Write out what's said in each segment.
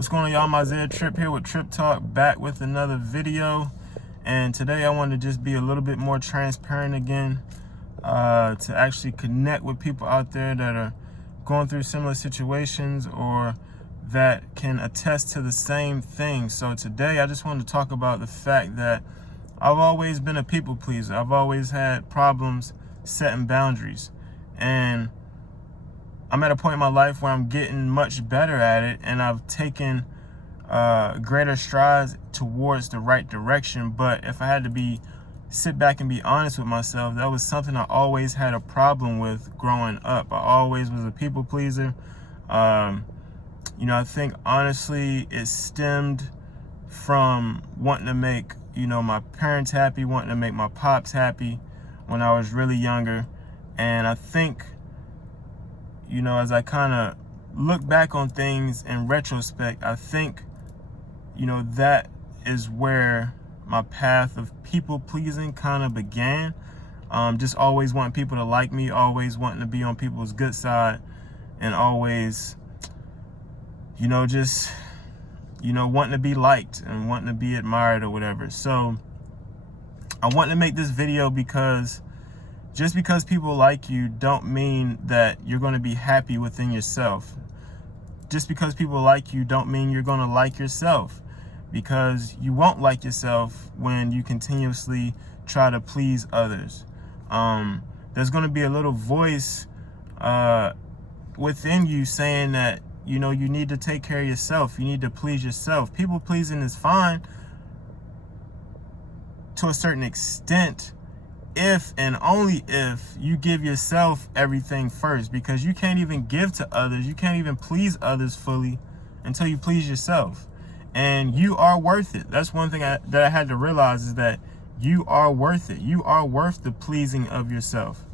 What's going on, y'all? I'm Isaiah Tripp here with Tripp Talk, back with another video. And today I want to just be a little bit more transparent again, to actually connect with people out there that are going through similar situations or that can attest to the same thing. So today I just want to talk about the fact that I've always been a people pleaser. I've always had problems setting boundaries. And I'm at a point in my life where I'm getting much better at it, and I've taken greater strides towards the right direction. But if I had to sit back and be honest with myself, that was something I always had a problem with growing up. I always was a people pleaser. I think honestly it stemmed from wanting to make, my parents happy, wanting to make my pops happy when I was really younger. And I think, as I kind of look back on things in retrospect, I think, that is where my path of people pleasing kind of began. Just always wanting people to like me, always wanting to be on people's good side, and always, wanting to be liked and wanting to be admired or whatever. So I want to make this video because just because people like you don't mean that you're going to be happy within yourself. Just because people like you don't mean you're going to like yourself, because you won't like yourself when you continuously try to please others. There's going to be a little voice within you saying that, you need to take care of yourself. You need to please yourself. People pleasing is fine to a certain extent, if and only if you give yourself everything first, because you can't even give to others. You can't even please others fully until you please yourself. And you are worth it. That's one thing that I had to realize, is that you are worth it. You are worth the pleasing of yourself.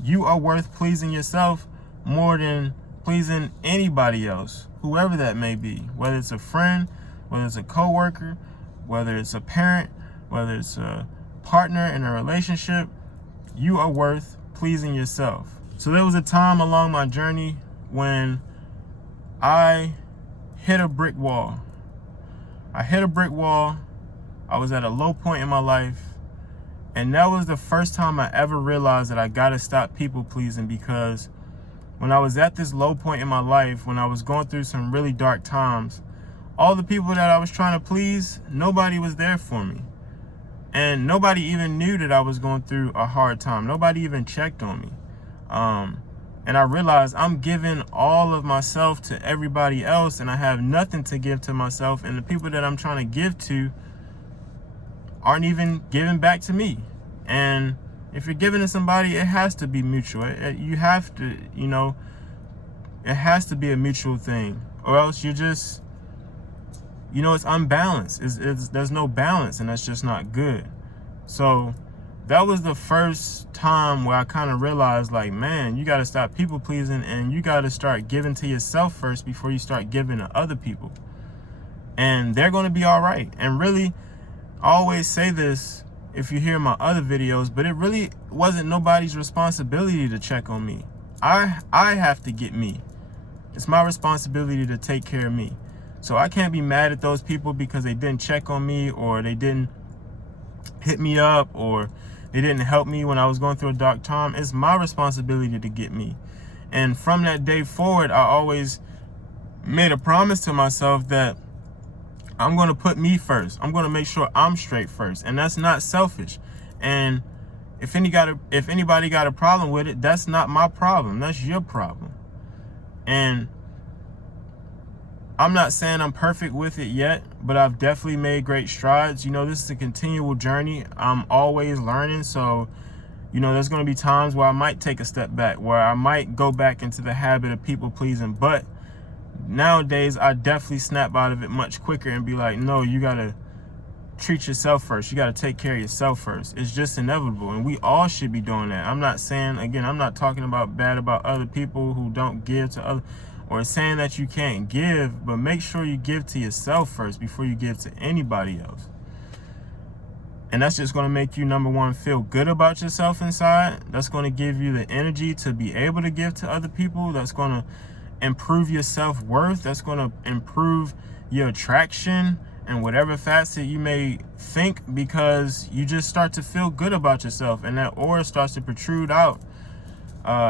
You are worth pleasing yourself more than pleasing anybody else, whoever that may be, whether it's a friend, whether it's a coworker, whether it's a parent, whether it's a partner in a relationship. You are worth pleasing yourself. So there was a time along my journey when I hit a brick wall. I was at a low point in my life, and that was the first time I ever realized that I gotta stop people pleasing, because when I was at this low point in my life, when I was going through some really dark times, all the people that I was trying to please, nobody was there for me. And nobody even knew that I was going through a hard time. Nobody even checked on me. And I realized I'm giving all of myself to everybody else, and I have nothing to give to myself. And the people that I'm trying to give to aren't even giving back to me. And if you're giving to somebody, it has to be mutual. You have to, it has to be a mutual thing, or else you're just, it's unbalanced. There's no balance, and that's just not good. So that was the first time where I kind of realized, like, man, you got to stop people pleasing, and you got to start giving to yourself first before you start giving to other people. And they're going to be all right. And really, I always say this if you hear my other videos, but it really wasn't nobody's responsibility to check on me. I have to get me. It's my responsibility to take care of me. So I can't be mad at those people because they didn't check on me, or they didn't hit me up, or they didn't help me when I was going through a dark time. It's my responsibility to get me. And from that day forward, I always made a promise to myself that I'm going to put me first. I'm going to make sure I'm straight first. And that's not selfish. And if anybody got a problem with it, that's not my problem. That's your problem. And I'm not saying I'm perfect with it yet, but I've definitely made great strides. This is a continual journey. I'm always learning. So, there's going to be times where I might take a step back, where I might go back into the habit of people pleasing. But nowadays, I definitely snap out of it much quicker and be like, no, you got to treat yourself first. You got to take care of yourself first. It's just inevitable. And we all should be doing that. I'm not saying, again, I'm not talking about bad about other people who don't give to others, or saying that you can't give, but make sure you give to yourself first before you give to anybody else. And that's just going to make you, number one, feel good about yourself inside. That's going to give you the energy to be able to give to other people. That's going to improve your self-worth. That's going to improve your attraction and whatever facet you may think, because you just start to feel good about yourself, and that aura starts to protrude out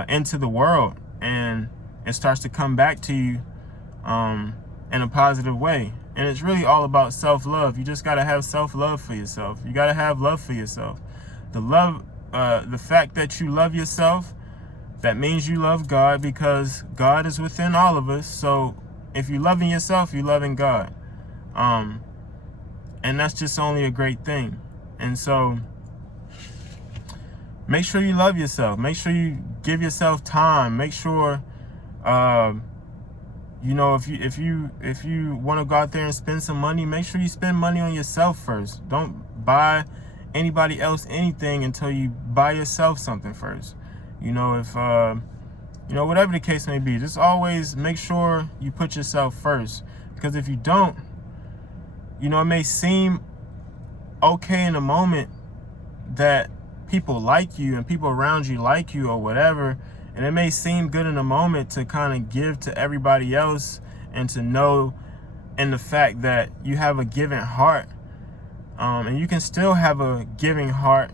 into the world, and it starts to come back to you in a positive way. And it's really all about self-love. You just got to have self-love for yourself. You got to have love for yourself. The fact that you love yourself, that means you love God, because God is within all of us. So if you're loving yourself, you're loving God. And that's just only a great thing. And so make sure you love yourself. Make sure you give yourself time. Make sure, you know, if you want to go out there and spend some money, make sure you spend money on yourself first. Don't buy anybody else anything until you buy yourself something first. You know, if you know, whatever the case may be, just always make sure you put yourself first. Because if you don't, you know, it may seem okay in the moment that people like you and people around you like you or whatever, and it may seem good in the moment to kind of give to everybody else and to know in the fact that you have a giving heart, and you can still have a giving heart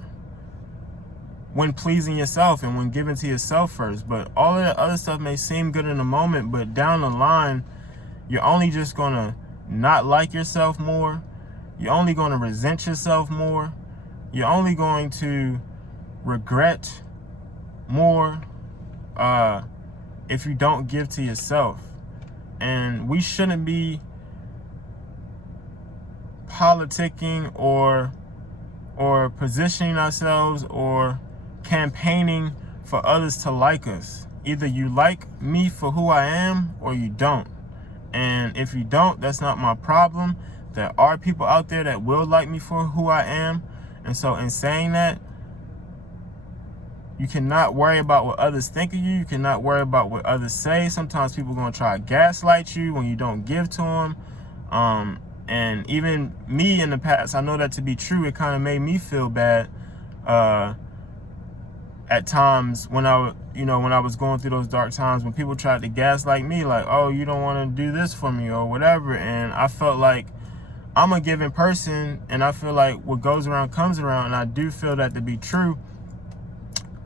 when pleasing yourself and when giving to yourself first. But all of that other stuff may seem good in the moment, but down the line, you're only just going to not like yourself more. You're only going to resent yourself more. You're only going to regret more if you don't give to yourself. And we shouldn't be politicking or positioning ourselves or campaigning for others to like us. Either you like me for who I am or you don't. And if you don't, that's not my problem. There are people out there that will like me for who I am. And so in saying that, you cannot worry about what others think of you. You cannot worry about what others say. Sometimes people are going to try to gaslight you when you don't give to them. And even me in the past, I know that to be true. It kind of made me feel bad at times when I was going through those dark times, when people tried to gaslight me, like, oh, you don't want to do this for me or whatever. And I felt like I'm a giving person, and I feel like what goes around comes around, and I do feel that to be true.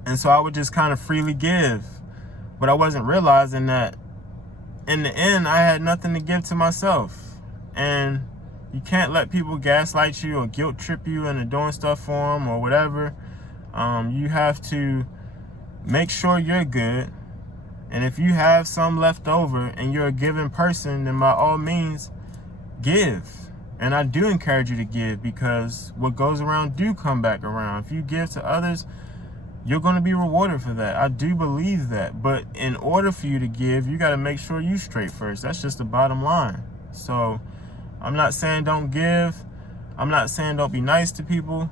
And so I would just kind of freely give, but I wasn't realizing that in the end, I had nothing to give to myself. And you can't let people gaslight you or guilt trip you into doing stuff for them or whatever. You have to make sure you're good. And if you have some left over and you're a giving person, then by all means, give. And I do encourage you to give, because what goes around do come back around. If you give to others, you're going to be rewarded for that. I do believe that. But in order for you to give, you got to make sure you straight first. That's just the bottom line. So I'm not saying don't give. I'm not saying don't be nice to people.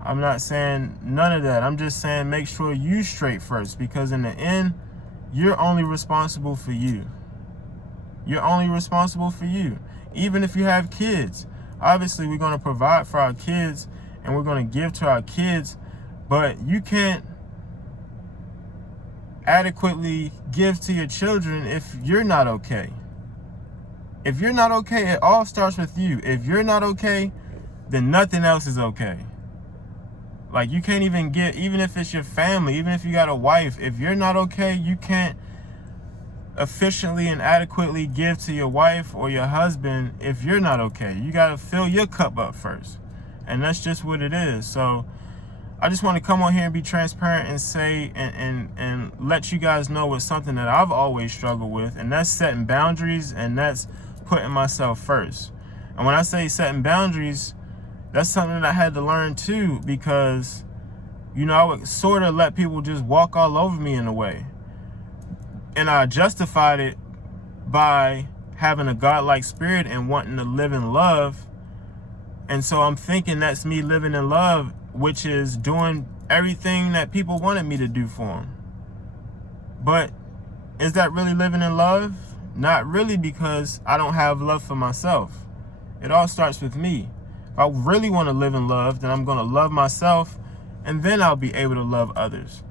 I'm not saying none of that. I'm just saying make sure you straight first, because in the end, you're only responsible for you. You're only responsible for you. Even if you have kids, obviously we're going to provide for our kids and we're going to give to our kids, but you can't adequately give to your children if you're not okay. If you're not okay, it all starts with you. If you're not okay, then nothing else is okay. Like, you can't even give, even if it's your family, even if you got a wife, if you're not okay, you can't efficiently and adequately give to your wife or your husband if you're not okay. You got to fill your cup up first. And that's just what it is. So I just want to come on here and be transparent and say and let you guys know what's something that I've always struggled with, and that's setting boundaries, and that's putting myself first. And when I say setting boundaries, that's something that I had to learn too, because, you know, I would sort of let people just walk all over me in a way. And I justified it by having a godlike spirit and wanting to live in love. And so I'm thinking that's me living in love, which is doing everything that people wanted me to do for them. But is that really living in love? Not really, because I don't have love for myself. It all starts with me. If I really want to live in love, then I'm going to love myself, and then I'll be able to love others.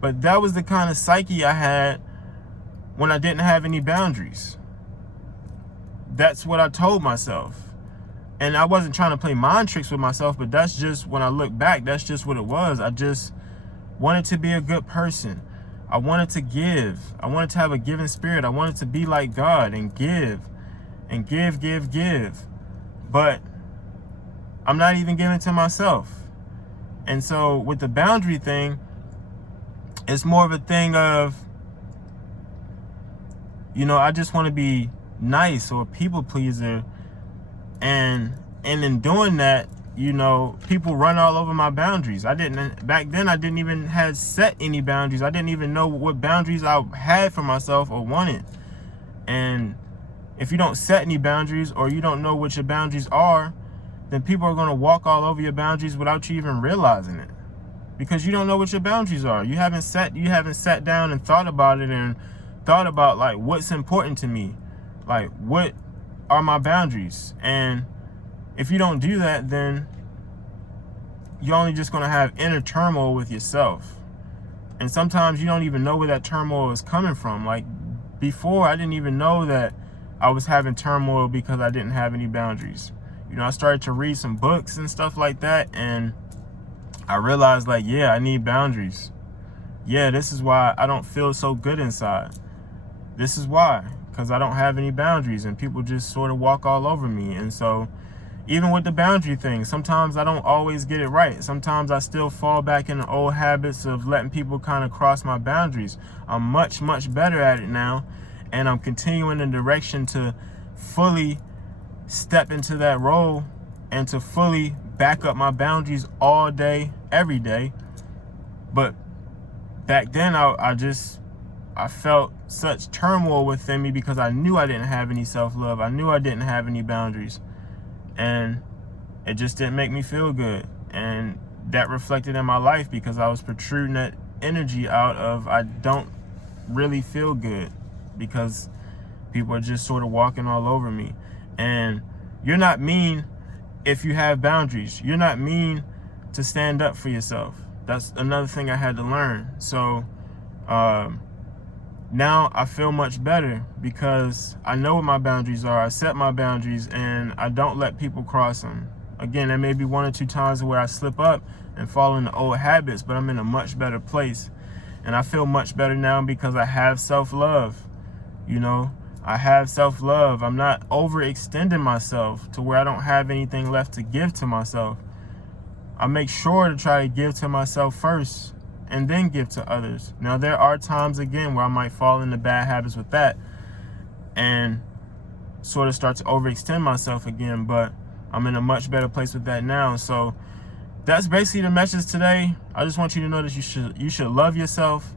But that was the kind of psyche I had when I didn't have any boundaries. That's what I told myself. And I wasn't trying to play mind tricks with myself, but that's just, when I look back, that's just what it was. I just wanted to be a good person. I wanted to give. I wanted to have a giving spirit. I wanted to be like God and give and give. But I'm not even giving to myself. And so with the boundary thing, it's more of a thing of, you know, I just want to be nice or a people pleaser. And in doing that, you know, people run all over my boundaries. Back then, I didn't even have set any boundaries. I didn't even know what boundaries I had for myself or wanted. And if you don't set any boundaries, or you don't know what your boundaries are, then people are going to walk all over your boundaries without you even realizing it, because you don't know what your boundaries are. You haven't sat down and thought about it, and thought about, like, what's important to me, like, what are my boundaries. And if you don't do that, then you're only just going to have inner turmoil with yourself. And sometimes you don't even know where that turmoil is coming from. Like, before, I didn't even know that I was having turmoil because I didn't have any boundaries. You know, I started to read some books and stuff like that, and I realized, like, yeah, I need boundaries. Yeah, this is why I don't feel so good inside. This is why, because I don't have any boundaries, and people just sort of walk all over me. And so even with the boundary thing, sometimes I don't always get it right. Sometimes I still fall back into old habits of letting people kind of cross my boundaries. I'm much better at it now, and I'm continuing in direction to fully step into that role and to fully back up my boundaries all day, every day. But back then, I felt such turmoil within me because I knew I didn't have any self-love. I knew I didn't have any boundaries. And it just didn't make me feel good. And that reflected in my life, because I was protruding that energy out of, I don't really feel good, because people are just sort of walking all over me. And you're not mean if you have boundaries. You're not mean to stand up for yourself. That's another thing I had to learn. So now I feel much better, because I know what my boundaries are. I set my boundaries, and I don't let people cross them. Again, there may be 1 or 2 times where I slip up and fall into old habits, but I'm in a much better place. And I feel much better now because I have self-love. You know, I have self-love. I'm not overextending myself to where I don't have anything left to give to myself. I make sure to try to give to myself first, and then give to others. Now, there are times, again, where I might fall into bad habits with that and sort of start to overextend myself again, but I'm in a much better place with that now. So that's basically the message today. I just want you to know that you should love yourself.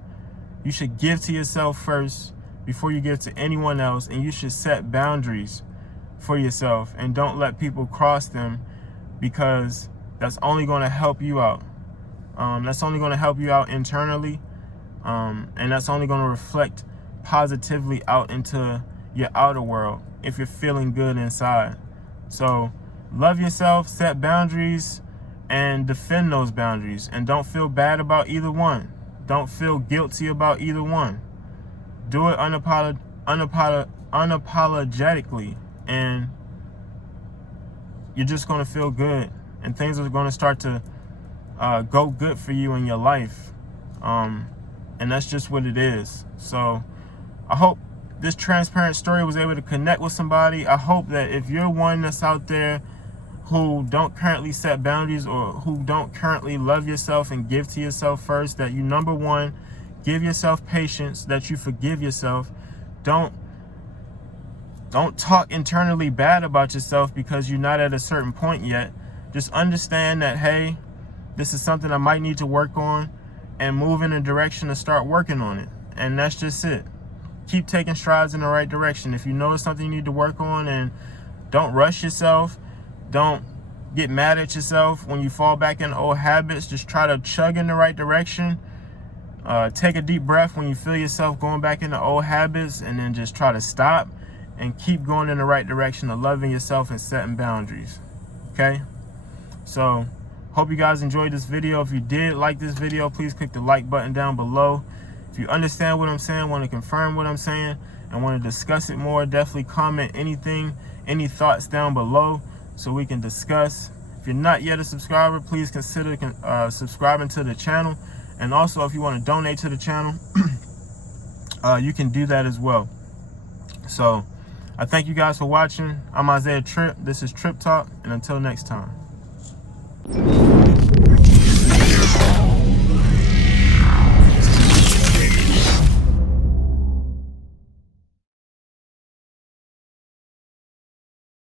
You should give to yourself first before you give to anyone else, and you should set boundaries for yourself, and don't let people cross them, because that's only going to help you out. That's only going to help you out internally, and that's only going to reflect positively out into your outer world if you're feeling good inside. So love yourself, set boundaries, and defend those boundaries, and don't feel bad about either one. Don't feel guilty about either one. Do it unapologetically, and you're just going to feel good, and things are going to start to go good for you in your life. And that's just what it is. So I hope this transparent story was able to connect with somebody. I hope that if you're one that's out there who don't currently set boundaries, or who don't currently love yourself and give to yourself first, that you, number one, give yourself patience, that you forgive yourself. Don't talk internally bad about yourself because you're not at a certain point yet. Just understand that, hey, this is something I might need to work on, and move in a direction to start working on it. And that's just it. Keep taking strides in the right direction. If you know it's something you need to work on, and don't rush yourself. Don't get mad at yourself when you fall back in old habits. Just try to chug in the right direction. Take a deep breath when you feel yourself going back into old habits, and then just try to stop and keep going in the right direction of loving yourself and setting boundaries. Okay? So hope you guys enjoyed this video. If you did like this video, please click the like button down below. If If you understand what I'm saying, want to confirm what I'm saying, and want to discuss it more, definitely comment anything, any thoughts down below so we can discuss. If you're not yet a subscriber, please consider subscribing to the channel. And also, if you want to donate to the channel, you can do that as well. So I thank you guys for watching. I'm Isaiah Tripp. This is Tripp Talk, and until next time.